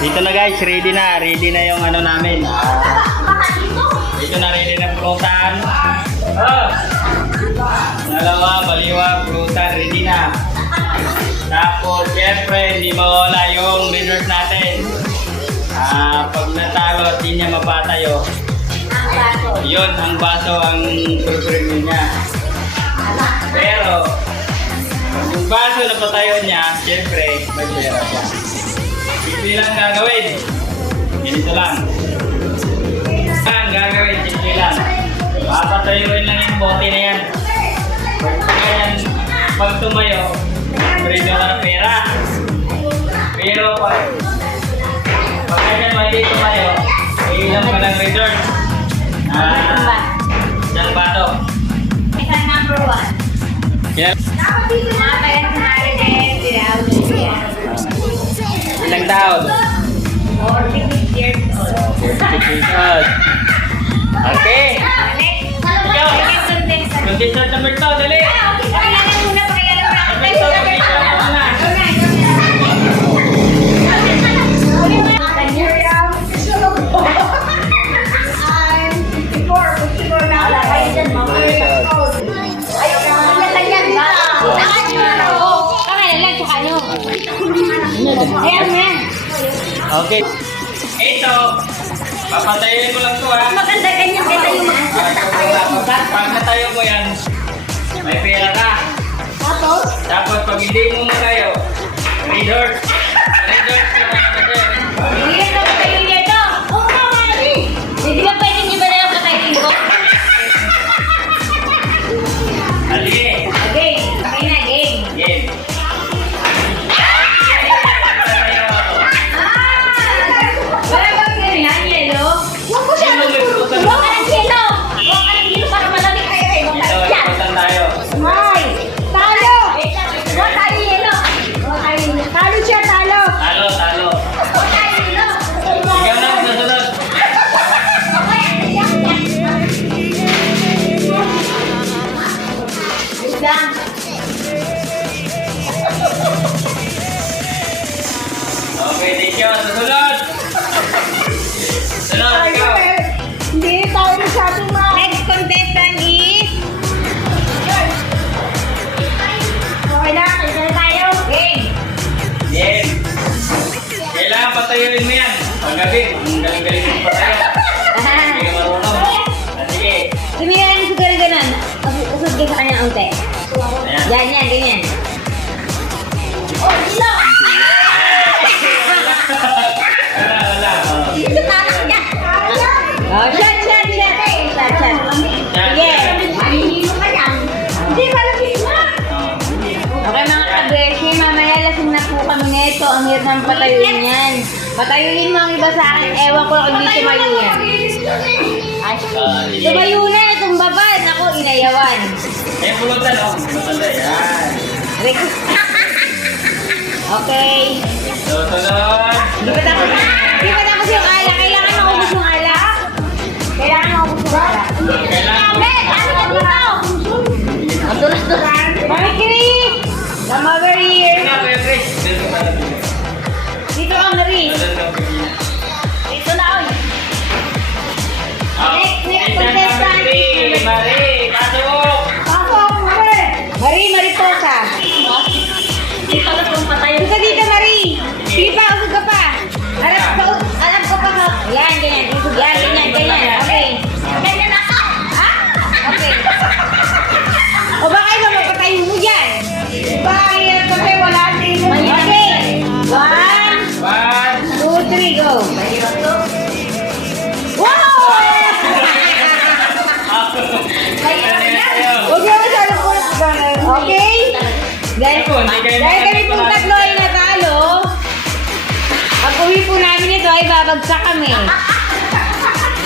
Dito na guys, ready na yung ano namin. Dito na ready na pulutan. Dalawa, baliwa, pulutan, ready na. Tapos, syempre, hindi mawala yung reserve natin. Pag natalo at hindi niya mapatayo, yun, ang baso ang pulpulin niya. Pero, yung baso na patayo niya, syempre, may pera siya. Simple lang gagawin. Ganito lang. Ang gagawin, simple lang. Papatayuin lang yung bote na yan. Pag tumayo, preno ka ng pera. Pero pag ganyan mali tumayo, iilang ka ng return. Isang bato. Isang number 1. Yan. Ilang taon? 46 years old. Okay. Next. Contestant number 2, dali. Pakilala muna. Okay. Ito, papatayin ko lang to ha. Maganda ganyan kita yung Pag natayo mo yan, may pera ka. Tapos pag hindi mo tayo, resort. Resort ka na kasi. hindi na patayin niya ito. Oo nga, mami. Hindi na pwede niyo ba na yung patayin ko? Alige. Okay, okay na, game. Game. Wala bang ganyan, yelo? Huwag ko siya magpuputan. Huwag ka ng yelo. Huwag ka ng yelo para malamig kayo. Ito, ikutan tayo. Ay, talo! Huwag tayo yelo. Talo siya, talo. Talo. Huwag tayo yelo. Ikaw na, susunod. Lang. Okay, thank you. Susunod. Sunod, ikaw. Hindi, tayo na sa ating mga... Next contestant is... Okay na, kaya na tayo. Game. Game. Kailangan patayuin mo yan. Paggabi, ang galing-galing mo patayo. Hindi ka marunong. Sige. Tumingin lang sa ganon. Usod ka sa kanya unti. Ayan. Yan, ganyan. Oh, dilo! Wala. Ito parang niya. Oh, shot. Sige. Mahihilo ka yan. Hindi, malapit na. Okay mga kabeshi, mamaya lasing na po kami nito. Ang hirap ng patayuin yan. Patayuin mo ang iba sa akin. Ewan ko kung hindi tumayo yan. Ay, tumayo na. Itong baba. Ako, inayawan. Eh, pulutan o. Pulutan na yan. Okay. Susunod. Di ba tapos yung ala? Kailangan maubos yung ala? Kailangan. Ano ka dito? Ang tulas-tulas. Mami Chris! Come over here. Dito ka, Marie. Dito na, oy. Next contestant. Marie, pasok. Pasok, Marie. Mariposa. Dito na pong patayo. Dito, Marie. Sige pa, usog ka pa. Alam ko pa ka. Yan, ganyan. Okay. Ganyan ako. Ha? Okay. O baka iba mapatayo mo dyan? Bakit? Kasi wala din. Okay. 1, 2, 3, go. Wow! Huwag mo masyadong kulit. Okay? Dahil kami pong tatlo ay natalo, ang uwi po namin ito ay babagsak kami.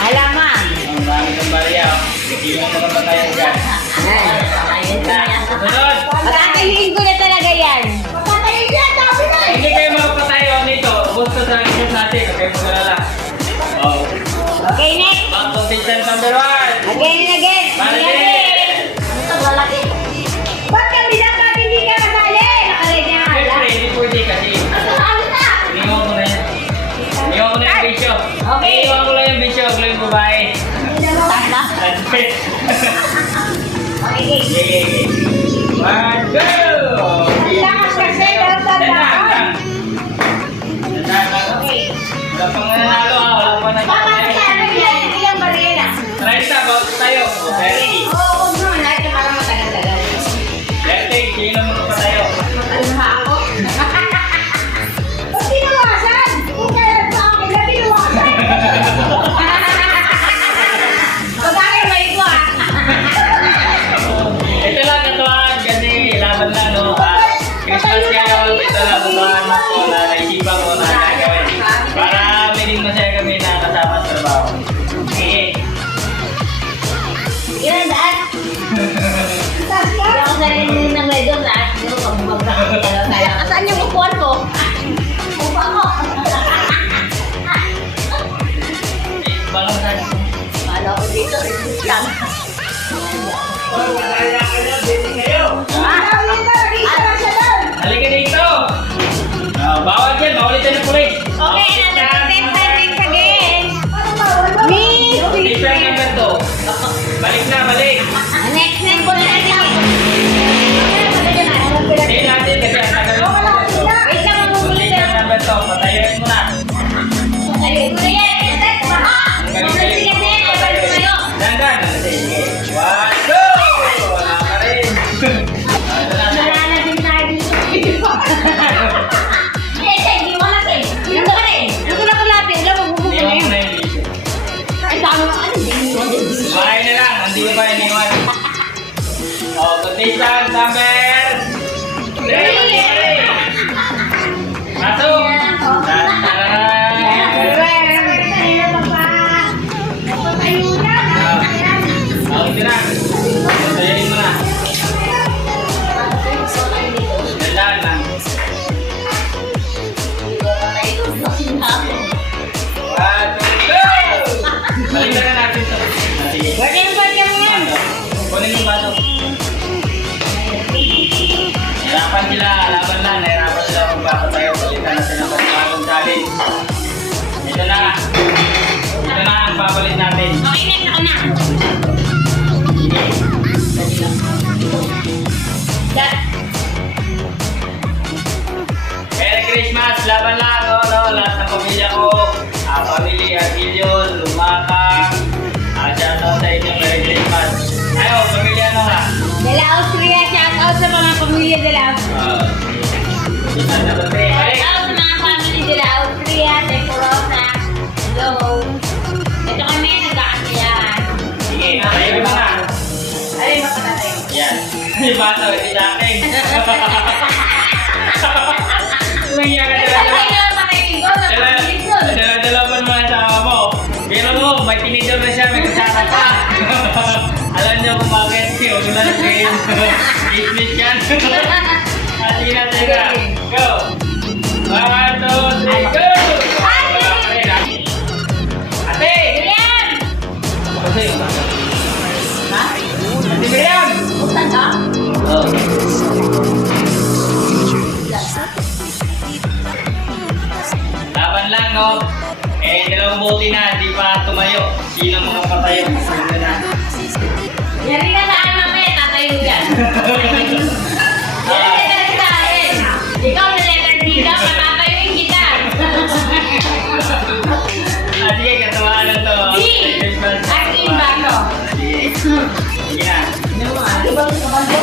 Alaman. Ang dami ng Maria. Hindi mo naman tayo dyan. Sunod. Patatayuin ko na talaga yan. Hindi kayo magpatayo nito. Gusto sa akin natin. Okay, mag-alala. Okay, next. Contestant number 1. Again and again. Marie. Ba't kami dapat hindi ka kasali? Nakalagay na Siyempre, hindi pwede kasi. Ano ka? Iniwan ko na yan. Okay. Iiwan ko lang yung video, huwag lang yung babae. Tanda. That's it. Okay. Okay. One, go! Lakas kasi, pero tandaan. Okay. Wala pang nanalo ha, wala pang Bakit nanalo. ano yan? Ilang barila? Try sa box tayo. Ready? Oo, no. Lahat yung parang matagal-tagal. Ready? Sino mo pa tayo? Matalma ako. Ba't binawasan? Kung kailan sa akin na binawasan. Pagkakit ba ito ah? Ito lang katuwaan kasi laban lang no. Christmas ngayon, ito lang katuwaan ako na naisipan ko na gagawin. Para may din masaya kami na kasama sa trabaho. Okay. Ilan daan? Hindi ako sarili ng medyo na. Hindi ko pag-babrak ako talaga. Saan yung upuan ko? Upuan ko. Balang saan? Paano ako dito? Lang. Halika dito! Bawal dyan, maulitan ng pulis. Okay, another 10 times again. Miss! Teacher number 2. Balik na, balik. Next ko na lang. Hindi natin kasi ang tagal mo. Wait lang, mamumuli Teacher ka. number 2, patayin mo na. Ayun ko na yan. Mamumuli ka na yan. Ayun ko kayo. Dandan. Sige. One, go! Wala ka rin. Ito na. Wala na din tayo dito. Hindi mo natin. Dito ka rin. Dito na ko lapin. Alam mo, bubuk Hindi na mo yun. na yung list. Ay, dami mo. Ano? Bahay na lang, hindi mo pa iniwan. Oh, contestant number 3. Pasok! Oh, ito na. Patayin mo na. Dandan lang. One, go! Balikan na natin ito. Sige. Birthday mo yan. Kunin yung baso. Hirapan sila, laban lang. Nahirapan sila magpapatayo. Balikan natin ang bagong challenge. Ito na. Ito na ang papalit natin. Okay, next ako na. Merry Christmas! Laban lang, no? Lahat ng pamilya ko. Pamilya Arquillos, Lumakang. Shoutout sa inyo, Merry Christmas. Ayo, pamilya ano ha? Dela Austria, shout out sa mga pamilya Dela Austria. Kita na ba tayo? Shout out sa mga family Dela Austria, sa Corona. Hello. Ito kami, nagkakasiyahan. Sige, tayo mo na. Alin mo pala tayo? Yan. Di ba ito? Hindi sa akin. Tumingin ka Ito dala. tayo na patayin ko, sa pamilya ko. Dala pa mga asawa mo. Pero mo, may tinidor na siya, may kasama pa. Alam niyo kung bakit. Huwag na lang kayo. Ismit yan. Sige na, sige. Go! 1, 2, 3, go! Ate! Julian! Ate! Ha? Ate Miriam! Buksan ka? Oh. Laban lang, no? Dalawang buti na, di pa tumayo. Sino mga patayo? Sino na? Yari ka saan mamaya, tatayo dyan. Yari ka sa akin. Ikaw na letter D ka, patatayuin kita. Sige, katuwaan na to. D! Akin ba to? Sige. Sige na. Di ba gusto ka ba?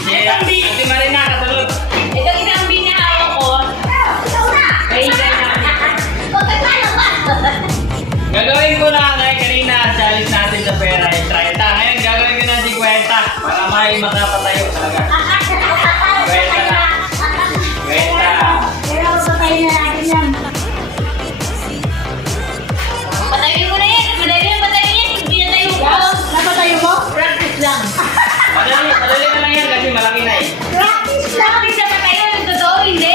Sige, Ate Marina, kasunod. Ito isang binahawa ko. Kaya na. Gagawin ko na ngayon kanina, challenge natin sa pera ay 30. Ngayon, gagawin ko na 50 para may makapatayo talaga. 50 na. 50. Pero patayin na natin yan. Patayin ko na yan. Madali na patayin yan. Hindi na tayo ko. Napatayo mo? Practice lang. Madali na lang yan kasi malaki na eh. Practice lang. Hindi sa patayo. Yung totoo, hindi.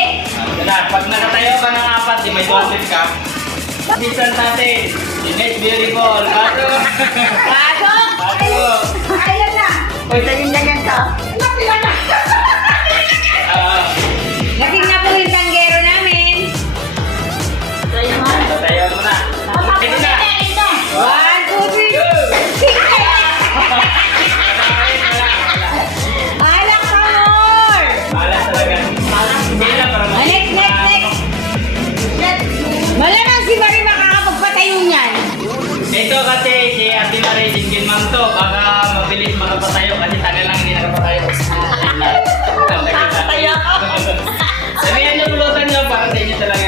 Pag nakatayo ka ng 4, di may 200 ka. Bisan natin. It's beautiful. Pasok! Pasok! Pasok! Ayan na. Uy, ganyan to. Napila na. Lasing na po yung tanggero namin. Patayo mo na. Sige na. 1, 2, 3. Alak ka more! Malas talaga. Hindi na, para Next. Malamang si Marie makakapagpatayo niyan. Ito kasi si Ate Marie, single mom to. Baka mabilis makapatayo kasi tagal lang hindi nakapatayo. Nakapatayo ako. Sabihan niyo, pulutan niyo para sa inyo talaga.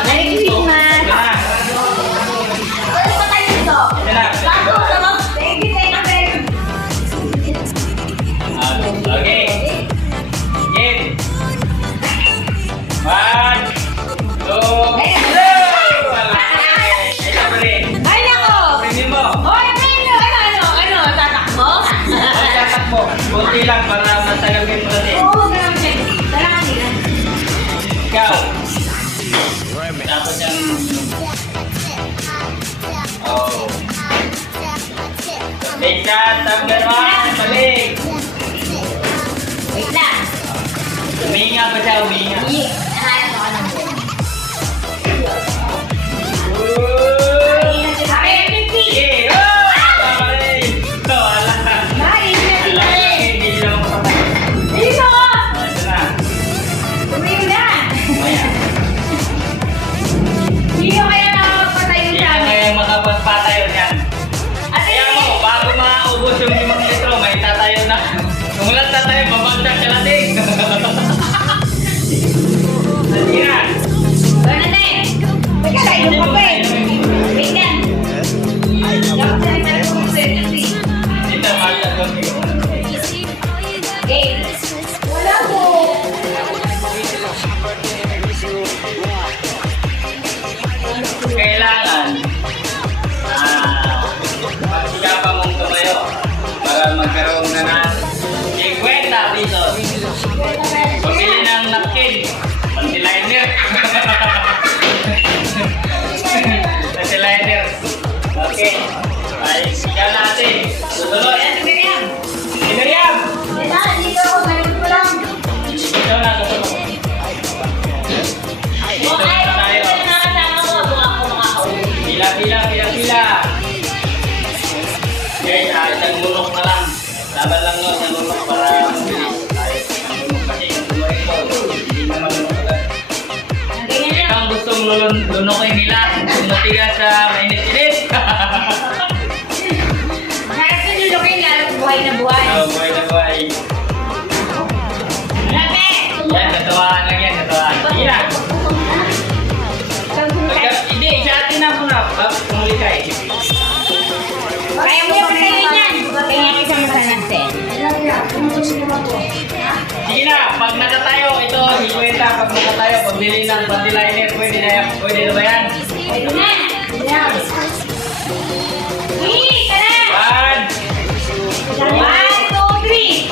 Merry Christmas! Ito na. Ito na. Thank you, very Okay. Game. 1, 2, Ito pa rin. Ay, nako! Premium mo. Hoy, ano, tatakbo? Tatakbo. Kunti lang para matagal kayo muna din. Oo, grabe. Tara kanina. Ikaw. Tapos yung... Oh. Bisa, tap gano'n. Balik. Wait lang. Umihinga pa siya, umihinga. Hanap ako ng buwan. Sige. Oh! Tama rin. Ito, ala. Mari, Ala, hindi sila makapatay. Dito! Ito na. Tumayo na! Ayan. Dito kaya nakapatayo Hindi sa na amin. kaya makapagpatayo niyan. At Kaya mo, bago maubos yung 5 litro, may tatayo na. Kung walang tatayo, babagsak ka na din. Sige na. Bernadette! Teka lang, yung papel. Wait lang. Dapat sa rin ko sa kasi. Dito, maglag ko. Okay. Wala po. Kailangan magsigapa mong tumayo para magkaroon na ng 50 pesos. Pabili ng napkin, pantiliner. Pantiliner. Okay. Ay, siya natin. Susunod. Ito Miriam. Si Miriam. Wala, dito ako. Meron ko lang. Ito na, susunod. Dito Okay, na tayo. ito na nakasama ko. Kung ako makakauwi. Pila. Guys, isang mulok na lang. Laban lang no, isang mulok para mabilis. Isang mulok kasi yung tumarin ko. Hindi naman mulok agad. Ganyan na. Ang gustong lunokin nila, matigas sa mainit-init. Harap ko lulukin lalo buhay na buhay. Buhay na buhay. Grabe! Yan, katawaan lang yan, katawaan. Sige na. Hindi, sa atin na muna. Pumuli ka eh. Kaya mo yung patayin yan. Kaya isa mo sa nase. Sige na, pag nakatayo, ito, 50. Pag nakatayo, pagbili ng pantiliner, pwede na ba yan? Ito na. Yan. Uy, tara! 1, 1, 2, 3.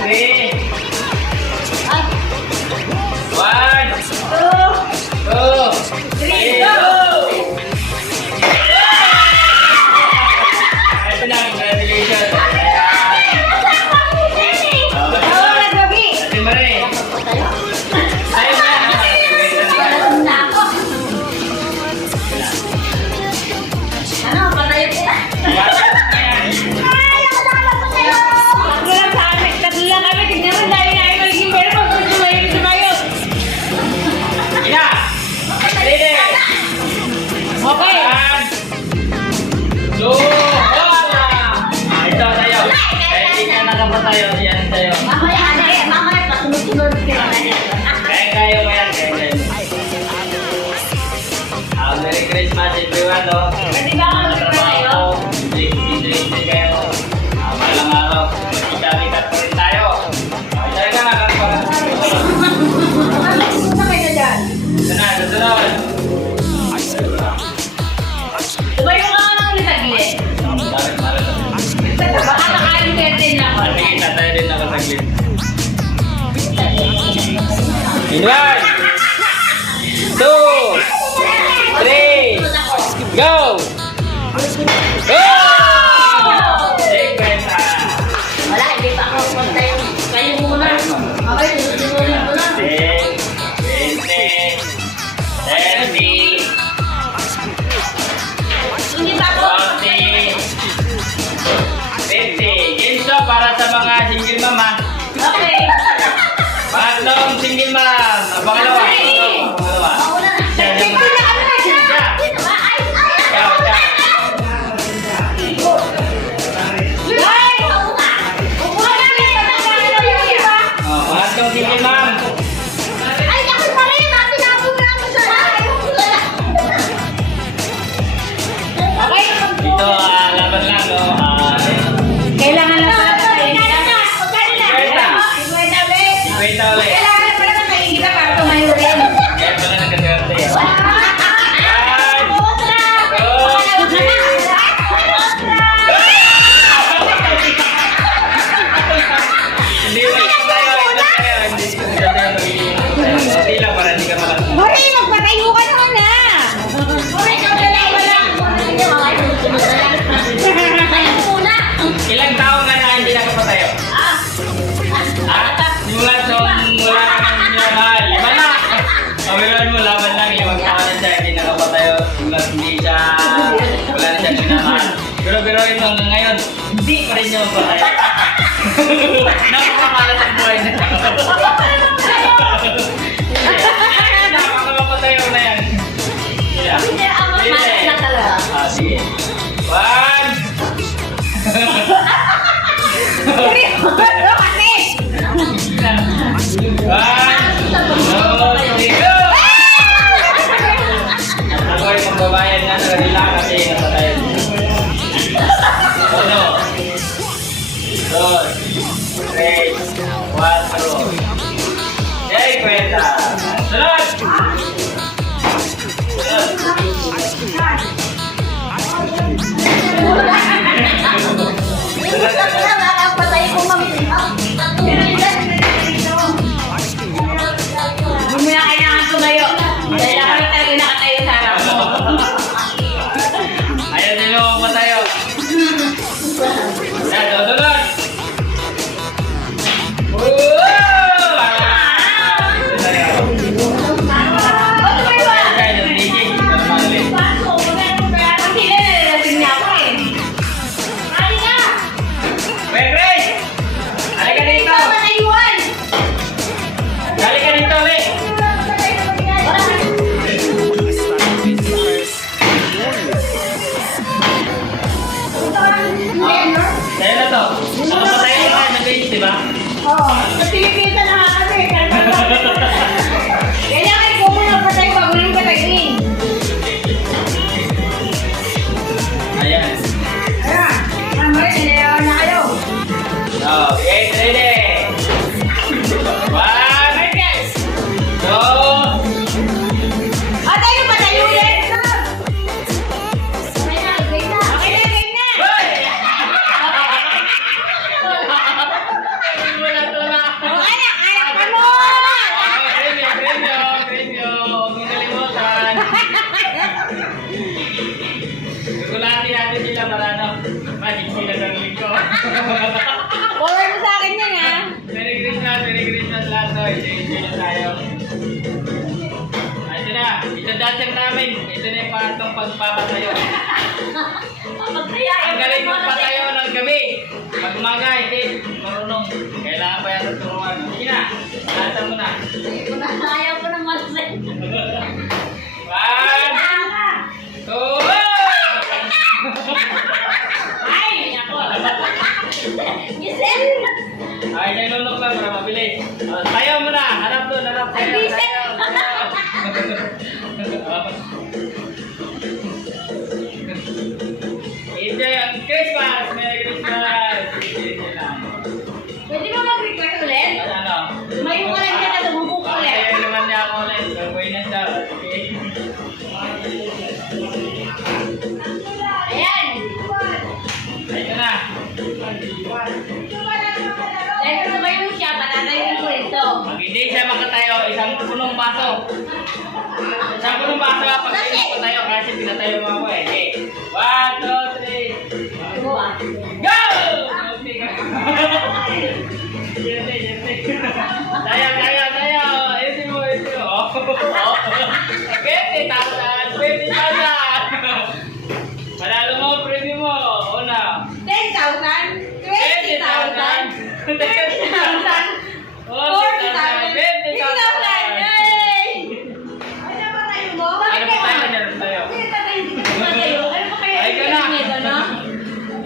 3, Ay, 1, 2, 2, 3, 3, go! go! Ito na, congratulations. Oo, nagbabi. Ate Marie. Tayo na. Palasong na ako. Ano, patayo kita. Tatlo lang sa amin. Tatlo lang kami. Tignan mo, dahil na ay magiging pero pag tumayo. Ina! Ready! Okay. 1, 2, hola! Ito tayo. Kahit hindi ka nakapatayo, yan tayo. Mamaya, pasunod-sunod kita na dito. Kaya mo yan, kaya mo. Merry Christmas everyone, no? Pwede ba ako magpapatayo? Enjoy kayo. Malang araw, magkikalikat pa rin tayo. Tayo ka na, Ano kayo na dyan? Sunod. Tumayo ka ng litaglit. Bakit? Baka nakalimpertin na ako. Sige, tayo din ako saglit. One, 2, 3, go! Go! Wala, hindi pa ako pagtayo. Kayo muna. Okay, susunod ko na. 10, 20, 30, 40, hindi siya, wala na siya minamahal. Pero biruin mo hanggang ngayon, hindi pa rin niya mapatay. Napakamalas ang buhay niya. Napakamapatay mo na yan. Hindi, ang malas na talaga. Ah, sige. 1. Ako ay magbabayad nga sa kanila kasi napatay. 1, 2, 3, 4. Jay, kwenta. Sunod! Nakapatay ko mamilipap. Hindi mo na kailangan tumayo. Dahil ako yung talaga nakatayo sa harap mo. Ayaw din mo matayo. Yan, sunod! Oo, nakikita na nga kami. Kailangan ko muna patay bago nang patayin. Ayan. Ayan, mamaya nililawan na kayo. Okay, ready? 1, 2. Ah, tayo patayo ulit. Okay na, game na. Okay na, game na. Okay na, anak ka mo. Gugulatin natin sila para ano, maging sila ng lingko. Forward mo sa akin yan, ha? Merry Christmas lahat to. Enjoy tayo. Ito na, ito dancer namin. Ito na yung pangatong pagpapatayo. Ang galing magpatayo ng gabi. Pag umaga, hindi. Marunong. Kailangan pa yan sa turuan. Sige na, lasa mo na. Ayaw ko ng masin. 1, 2. Ay, ako. Gisel. Ay, nilunok lang para mabilis. Tayo mo na. Harap doon, harap. Ay, Gisel. Enjoy ang Christmas! Merry Christmas! Enjoy lang. Pwede mo mag-request ulit? Ano? Tumayo ka lang dyan at lumubog ka ulit. Kaya naman niya ako ulit. Gagawin na siya. Okay. Ayan. Ayun na. Dahil tumayo siya, patatayin ko ito. Pag hindi siya makatayo, isang punong baso. Isang punong baso pag hindi ko tayo kasi pinatayo mo ako eh. Okay. 1, 2, 3. Ito ah. Go! Okay ka. Tayo. Ito mo. 20,000! Panalo mo, preview mo. Una. 10,000, 20,000, 20,000. 30,000, 40,000, 50,000. Yay! Ano ba tayo mo? Ano pa tayo niyan? Tayo. Ano pa tayo? Ano pa kaya? Ay, ka na. Ano?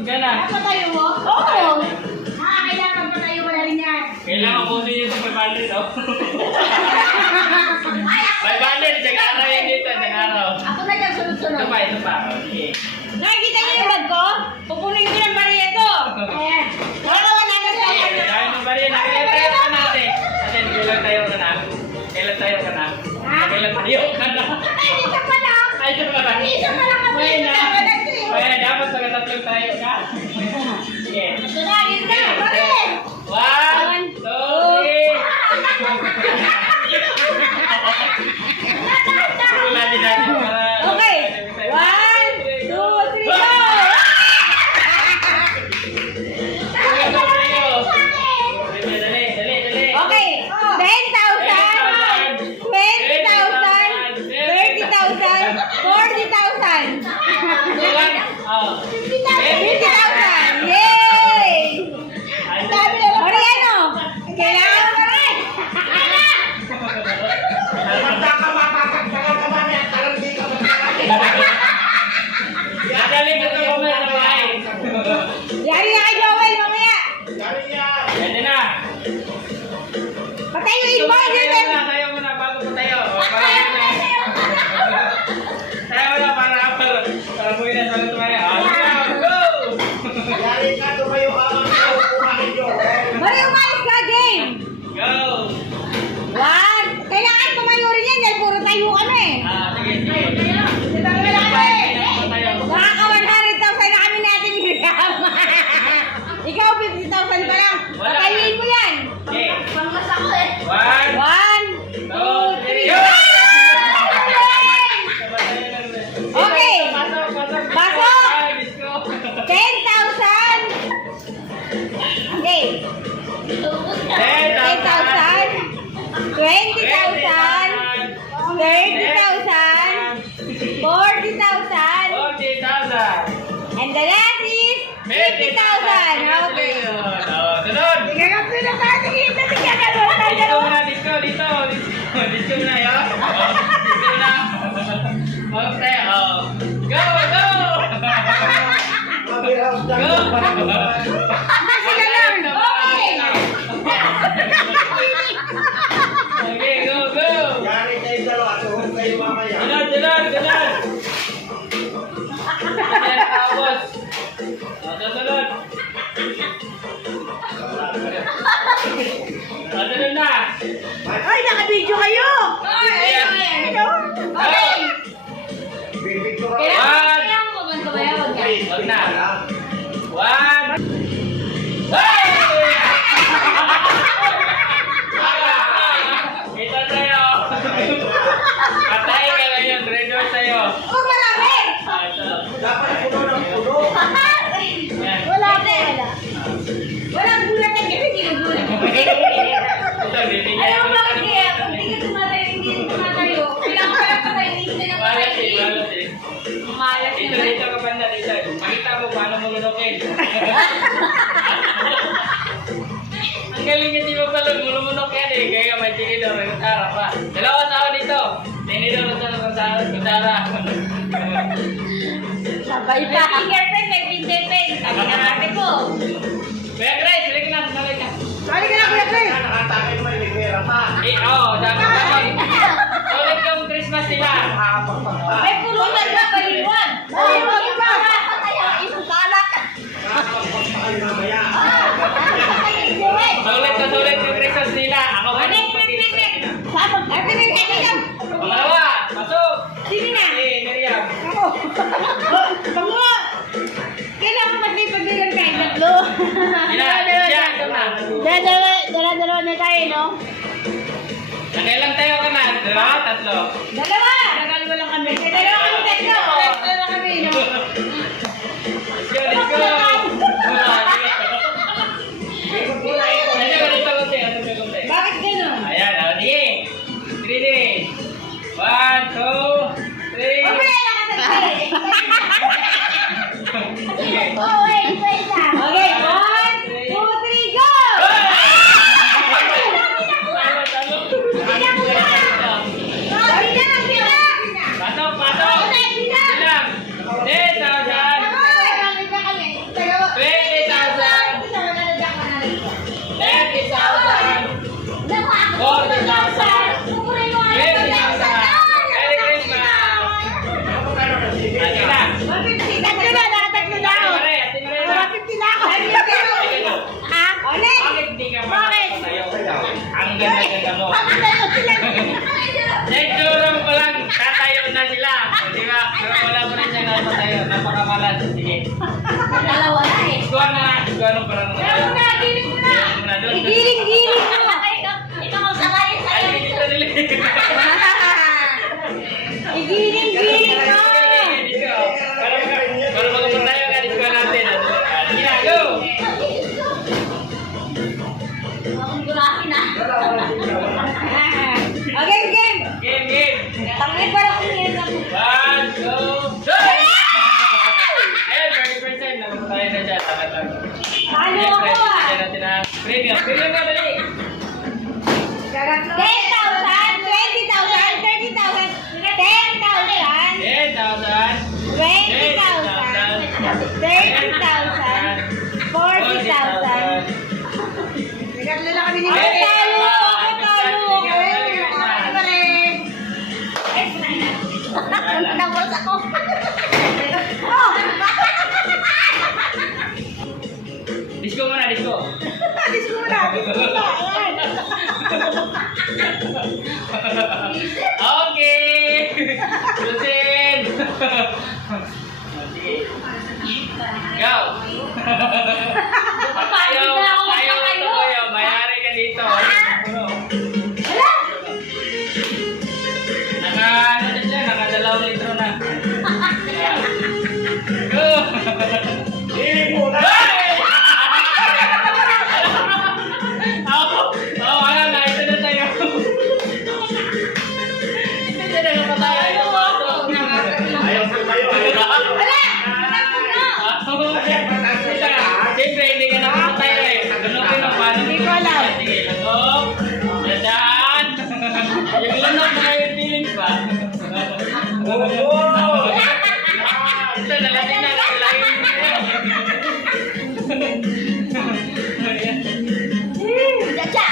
Ika na. Ano pa tayo mo? Oo! Kailangan pa tayo wala rin yan. Kailangan po niyo itong 500, oh. Ay, ako. 500, isang araw yun dito, isang araw. Ako na dyan sunod-sunod. Ito pa. Okay. Nakikita niyo yung bag ko? Pupunin ko ng bariya ito. Ayan. Wala naman natin sa Okay, akin. dahil ng bariya, nakailan tayo ka natin. Kasi kailan tayo ka na? Kailan tayo ka na? Kailan tayo ka na? Ay, isa pa lang. Ay, ito pa lang. Isa pa lang kami. May na. May May na, dapat magkatatlong tayo ka. Sige. ito na, ito na. Balik. 1, 2, 3. Wala din natin para... Okay. 1, 2, 3, go! Dali. Okay. 10,000, 20,000, 30,000, 40,000, Yan, okay. Sunod! Tingnan ko na tayo. Tingnan tayo. Dito muna, dito. Dito muna, yun. Dito muna. Okay, Go! Sila lang. Okay. Okay, go! Yari kayo dalawa, tuhod kayo mamaya. Sunod! Ayan, tapos. Sunod! Sunod na! Ay, naka-video kayo. Okay. Bibigyo ka. Kailangan ko ba ito? Huwag na. One. Hey! Ito sa'yo. Patay ka ngayon. Redor sa'yo. Huwag marami. Ito. Dapat puno ng puno. Yan. Wala. Walang gulat yan kasi ginugulat. Ito, bibigyan Alam ko mo na bakit kaya? Kung di ka tumatayo, hindi ka tumatayo. Kailangan ka lang patay, hindi na patay. Malas eh. Malas Dito ka banda dito. Makita mo paano mo lunukin. Ang galing kasi mo pala mulunok yan eh. Kaya may tinidor ng kutsara pa. Dalawa tao dito. Tinidor ng kutsara. Sabay pa. May fingerprint, may fingerprint. Sabi ng ate ko. Kuya Grace, halika na. Halika na. Sorry ka na, Kuya Chris. Nakatakay mo yung pera pa. Sabi ko naman. Ulit yung Christmas nila. May pulutan ka, baliwan. Baliwan pa. Pataya, isang salak. Nakakapagpakayo mamaya. Ulit yung Christmas nila. Ako ba? Sabag. Ate, may kailangan. Pangalawa, pasok. Sino na? Miriam. Ako. Pango. Kailangan mas may pagbilang tayo. Tatlo. Ito na. Dala-dalawa na tayo, no? Nakailang tayo ka na? Dalawa? Tatlo? Dalawa! Dalawa lang kami. Dalawa kami tatlo. Dalawa kami, no? Let's go! Bakit gano'n? Ayan, sige. 3D. 1, 2, 3. Okay, nakatagpili. Sige. Oh, wait, wait lang. Okay, 1, 2, 3, go! Pasok, pasok! Bilang! 20,000! Bakit? Ang ganda-ganda mo. Nagturong pa lang, tatayo na sila. Di ba? Pero wala pa rin siya nakatayo. Napakamalas. Sige. Dalawa na eh. Iguan na. Iguan mo parang Dalawa na, giling mo na. Giling-giling mo. Ito mo sakayin Ay, sa'yo. dito nila. Igiling-giling mo. Dito. Para magpuntayo ka, dito natin. Sige na, go! Akong gulasin ah. Okay, game. Game, game. Tangin pa lang kung hirap na. 1, 2, 3! Ayun, first time. Napuntayo na siya. Paano ako ah? Kaya natin na premium. Premium ka, dali. 10,000, 20,000, 30,000, 10,000, 10,000. 20,000, 30,000, 40,000. Nagkakala na kami ni Ay, Talo! Ako, ay, talo! Tapos ako. Oh! Disco muna, disco. Alis mo na! Ayan! Okay! Susin! Sige. Go! Ayaw, ayaw mo ito kayo. Mayari ka dito. Wala! Ano na siya? Naka 2 litro na. Go! Hiling mo na. Alam na. Ito na tayo. Ito na nakatayo. Ayaw ko kayo. Wala! Siyempre, hindi Oo! Ito, nalagay na. Nalagay mo na. Chacha!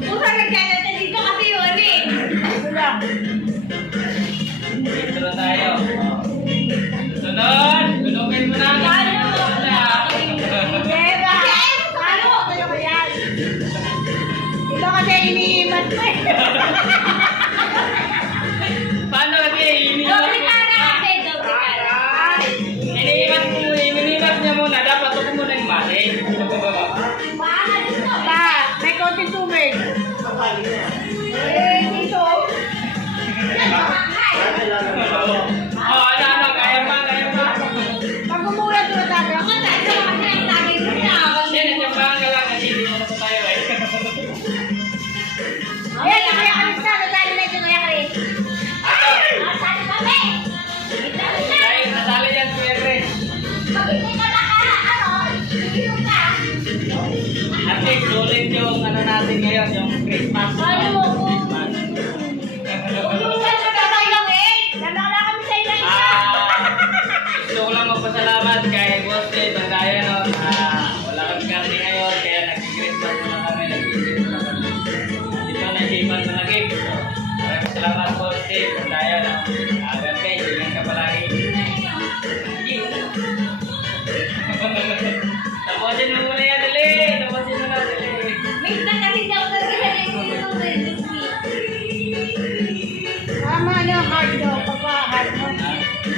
Kung saan nagkakata dito kasi yun eh. Ito lang. Dito na tayo. Sunod! Sunugin mo na. Diba? Ano? Ano ba yan? Ito kasi iniimat mo eh. Paano kasi? Doble cara kasi, doble cara. Iniimat niya muna. Dapat ako muna yung mali. Mahal ito. Pa, may konting tubig. Eh, dito. Ano, kaya pa. Pag umura ito na tayo. Ako tayo kasi ang tagay ko na. Yan, nagsampahan ka lang kasi hindi mo tayo eh. Ayan, kaya kami sa natalo na ito kaya kami. Natalo kami. Dahil natalo yan, Kuya Chris. Pag hindi ka ano, hindi ka. At least, sulit yung ano natin ngayon, yung Christmas. Ano? Christmas. Tulungan mo na tayo eh. Nanala kami sa inyo isa. Gusto ko lang magpasalamat kay Boss Dave Bandaya no. Wala kami karte ngayon, kaya nag-Christmas na kami, nag-Christmas na kami. Dito na-isipan na nag-gift. Maraming salamat Boss Dave Bandaya no. Agad guys, ingat ka palagi. Tapusin mo muna yan, dali! Tapusin mo na, dali! Mix na kasi daw talaga sa ito. Tama na, hard daw. Pagka-hard mo.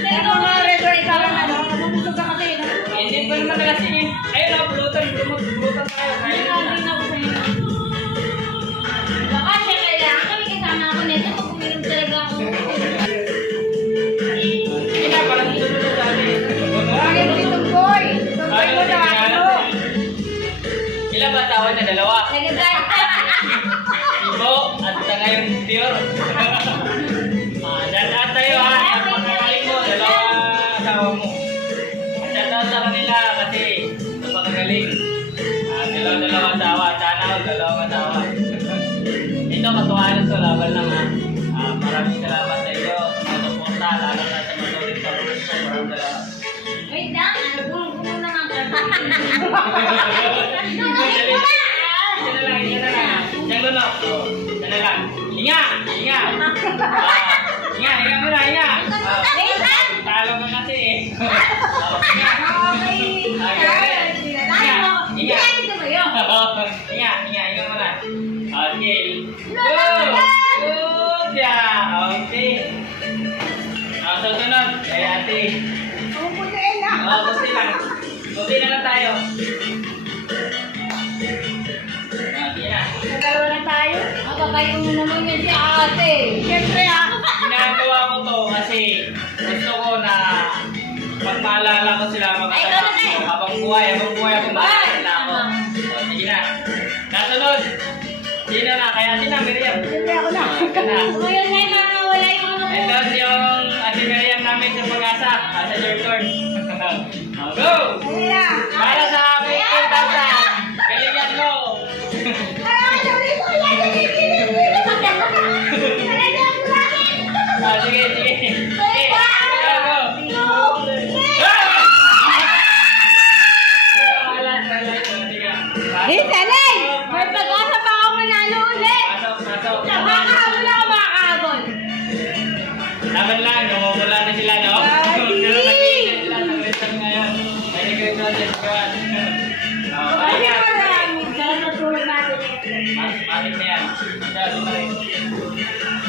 Pero mga regular, ikaw lang ano. Mamusog ka kasi. Hindi pa naman nalasingin. Ayun o, pulutan tayo. Hindi na ako sa'yo. Baka siya kailangan kami kasama ako nito. Pag uminom talaga ako. Hindi na, parang sunod na dati. Bakit si Tungkoy? Tungkoy mo na ako. Ilan ba tawag na? Dalawa? Nag-drive ka. Ibo at sa ngayon pure. Shout tayo ha. Napakagaling mo. Dalawa asawa mo. Shout out sa kanila kasi napakagaling. Dalawa asawa. Sana all dalawa asawa. Ito katuwanan sa laban lang ha. Maraming salamat sa iyo. Matupunta. Lalo na sa matulit sa gusto. Maraming salamat. Wait lang. Ano po? Ano naman ka? Nunugin ko na. Isa na lang. Diyan luno. Diyan na lang. Hinga! Hinga muna, hinga! Wait lang. Talo ka kasi eh. Okay. Hindi natin tumayo. Hinga muna. Okay. Good! Okay. Susunod. Kay ate. Pumupunuin na. Buti lang. Buti na lang tayo. Okay na. Nagdalawa na tayo. Kayo mo naman yan si ate. Siyempre Ginagawa ko to kasi gusto ko na pagmaalala ko sila magkasama ko. Habang buhay ako maalala ako. O, sige na. Nasunod. Sino na? Kaya sino, Miriam? Siyempre ako na. Ito na. Ngayon na wala yung mga Ito yung Ate Miriam namin sa Pag-asa. Sa your turn. Go! Wala. Para sa 15,000. Galingan mo. Sige. Sanay! May pag-asa pa ako manalo ulit! Pasok. Nakakahabol ako makakabol! Laban lang, wala na sila, no? Daddy! Pero nag-iisip sila, nag-return ngayon. May nag-return din ko. Kasi marami. Sana natulog natin ito. Matik na yan.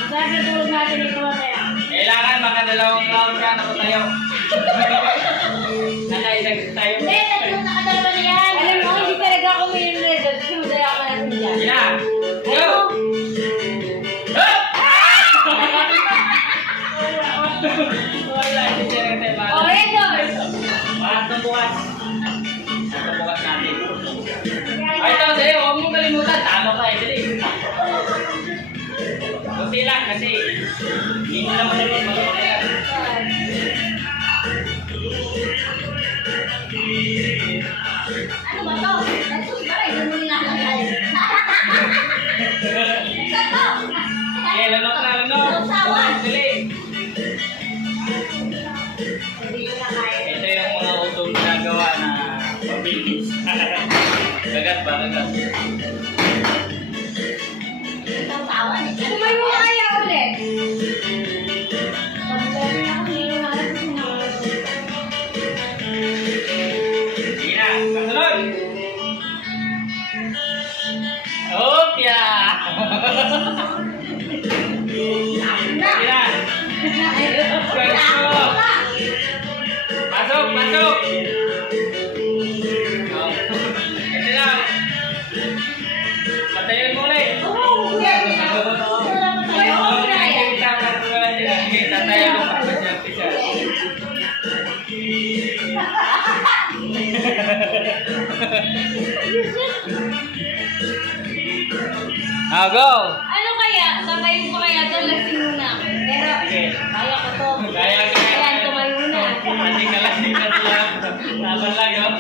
Sana natulog natin ito mamaya. Kailangan makadalawang round ka na tayo. Nakaisag tayo. Hindi, natulog nakadalawa na yan. Alam mo, hindi talaga ako may result. Kasi madaya ako natin dyan. Sige na. Go! Wala, hindi siya rin tayo. O, Redor! Atong bukas natin. Ay, ito, sa'yo, huwag mong kalimutan. Talo ka, dali. Buti lang kasi hindi mo naman rin malaki na yan. Ano ba to? Nagsusi ka rin. Hindi mo nilalagay. Ito! Okay, lanok na, lanok. Dali. Ito yung mga utong ginagawa na mabilis. Kagat ba? Kagat. Tumayo ka kaya ulit. Sige na, kasunod. Opya! Sige na. Pasok, pasok. Oh. Ito na. Patayin mo ulit. Tatayin mo pa siya, siya. Go! Ano kaya? Tatayo pa kaya doon? Lasing muna. Pero, Sige. kaya ko to. Kaya, kaya. Ayan, tumayo na. Lasing ka lang. Laban lang yun.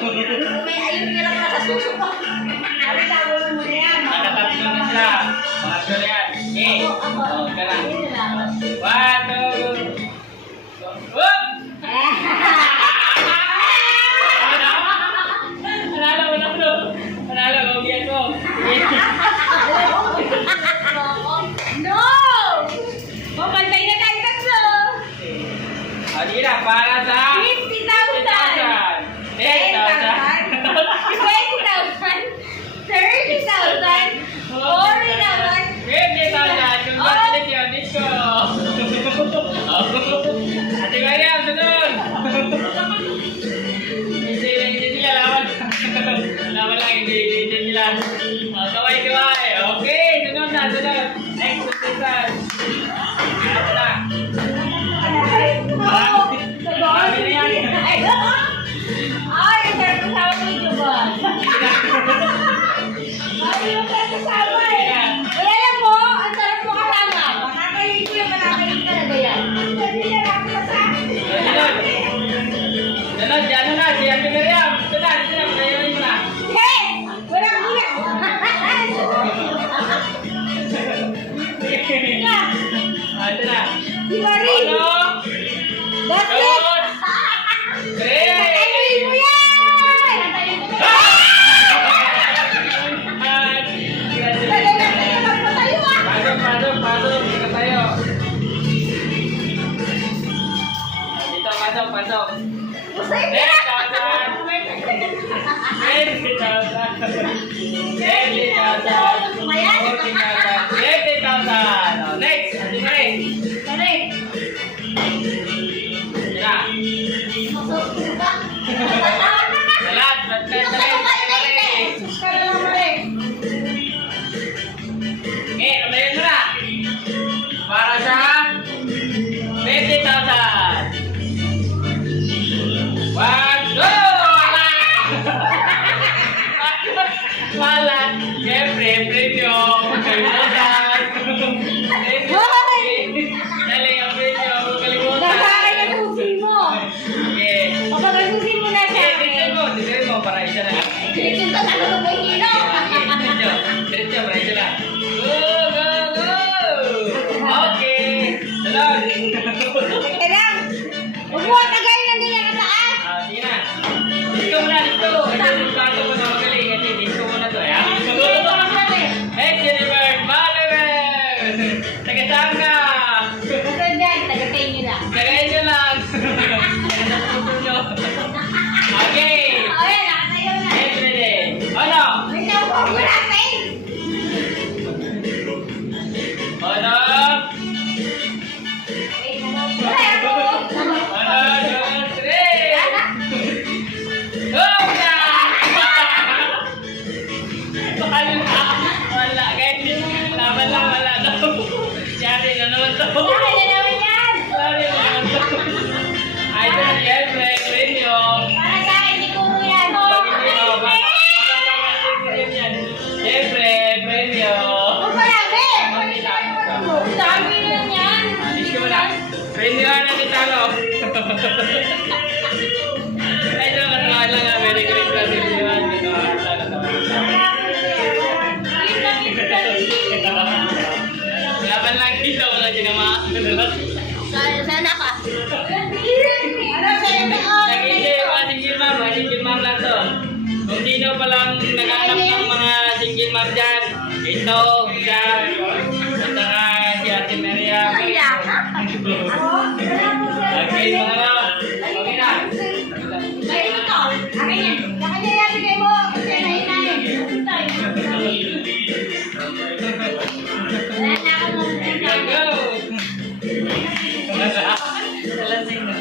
May ayun nila para sa suso ko. Sabi ka, wala mo na yan. Nakatatlo na sila. Mga sila yan. Okay. Oh, ka na. Ayun na. 1, 2. Whoop! Panalo mo na bro. Panalo, gawin ko. No! Mamantay na tayo tatlo. O, di na, para sa 50,000. 10,000. 10,000. 20,000. 30,000. 40,000. 50,000. Congratulations, Disco. Ate Mariam, sunod. Hindi nila lawan. Lawan lang, hindi nila. Kaway-kaway. Okay, sunod na, sunod. Next position. Ito na. Marami na yan. Ay, ang sarap kasama mo yung ba? Ay, ang sarap kasama eh. Wala lang mo, ang sarap mo kasama. Makakayin ko yung makakayin talaga yan. Hindi na lang kasama. Sunod. Sunod, dyan na. Si Ate Mariam. Ito na, patayin mo na. Hey! Walang muna. Ito na. Si Marie. Ano? That's it. Sunod. Three. Patayin mo yan! Tagal na tayo magpatayo ah. Pasok. Dito tayo. Dito, pasok. Usay mo na. 20,000. Next. Ate Marie. Marie. Yan. Salat. Okay, kamayin mo na. Para sa 20,000. 1, 2! Wala! Wala! Siyempre, premium. Kalimutan. Dali, ang premium. Kalimutan. Okay. Tignan mo, para isa na lang. Diretso, para isa lang. Go! Okay. Salud! Sige na. Dito muna, dito. Ito yung bato mo na magaling. Kasi dito muna to. Ayan. Hey, Jennifer! Maliver! Taga-saan ka? Tagayin nyo lang. Nasa nyo. Okay. Get ready. Ano? Ano? Wala, guys. Laban lang, wala daw. Si ate na naman to. Ate na naman to. Ay, ito na, siyempre, premium. Siyempre, premium. Miss ko na. Premium na ni Talo. Ay, ito, katawa lang nga. Very great Brazil. Katawa lang. Laban lang dito, wala tinamaan. Sana ka. Ano sa'yo na Hindi, mga single mom lang to. Kung sino palang naghanap ng mga single mom dyan, ito, siya, at saka si Ate Maria. Okay, mga ma'am. Okay na. Go! Lasing na.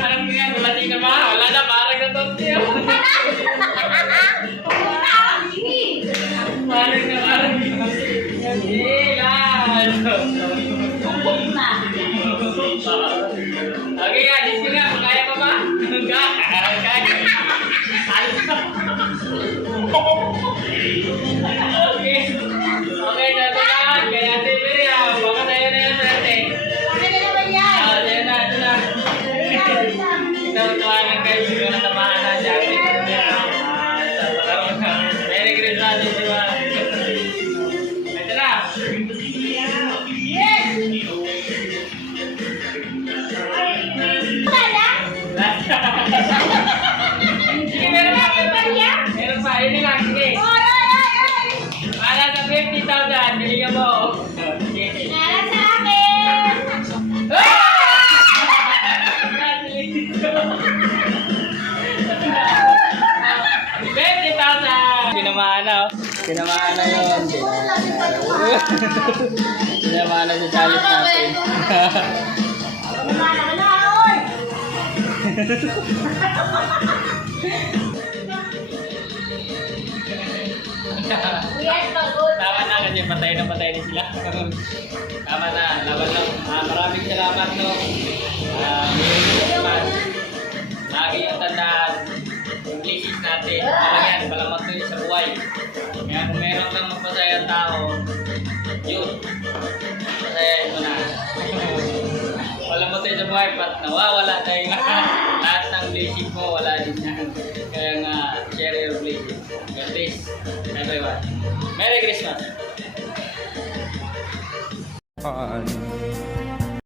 Parang nga, lasing na ba? Wala na, parang na to. Parang na. Ilan! Okay nga, disco nga. Kaya pa ba? Kaya. Okay. Okay, tatagaan. Kaya Ate Maria, baka tayo na yan natin. Tayo na, ito na. Ito, tuwanan kayo. Ito na tamaan na siya. Merry Christmas, di ba? Ito na. Sige, meron pa. Meron pa, yun lang. Sige. Para sa 50,000, bilingan mo. Sige. Tinamaan na yun. Tinamaan na sa challenge natin. Tama na kasi patay na sila. Tama na, laban lang. Maraming salamat no. Lagi yung tandaan. Yung blessings natin. Yan, palamat doon sa buhay. Kaya kung meron kang magpasayang tao, yun. Pasayain mo na. Palamat doon sa buhay, pat nawawala tayo. Lahat ng blessings mo, wala din yan. Kaya nga, share your blessings. God bless everyone. Merry Christmas!